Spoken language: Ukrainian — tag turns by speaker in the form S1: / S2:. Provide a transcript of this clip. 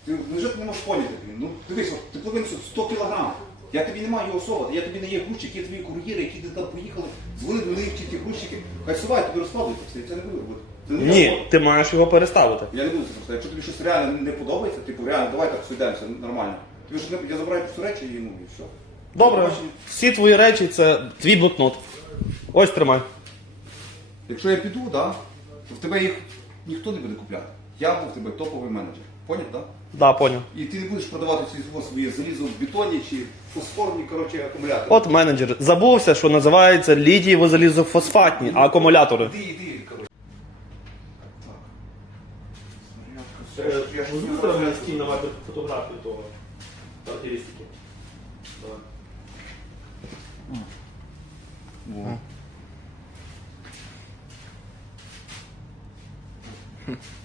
S1: Ти не можеш поняти. Ну, дивись, ти повинен 100 кілограм. Я тобі не маю особа, я тобі не є грузчик, є твої кур'єри, які там поїхали, дзвонили до них ті грузчики. Хай сувають, тобі розкладують, це не буду робити.
S2: Ні, ти маєш його переставити.
S1: Я не буду це просто. Якщо тобі щось реально не подобається, типу реально, давай так сойдемося, нормально. Тобі ж я забираю просто речі і ну і все.
S2: Добре, всі твої речі це твій блокнот. Ось тримай.
S1: Якщо я піду, да, то в тебе їх ніхто не буде купляти. Я був в тебе топовий менеджер. Поняв, так?
S2: Да, поняв.
S1: І ти не будеш продавати свої залізо в бетоні чи фосфорні, коротше, акумулятори.
S2: От менеджер забувся, що називається літієво залізофосфатні акумулятори.
S1: Іди, коротше.
S2: знімати фотографію того характеристики.
S1: Во.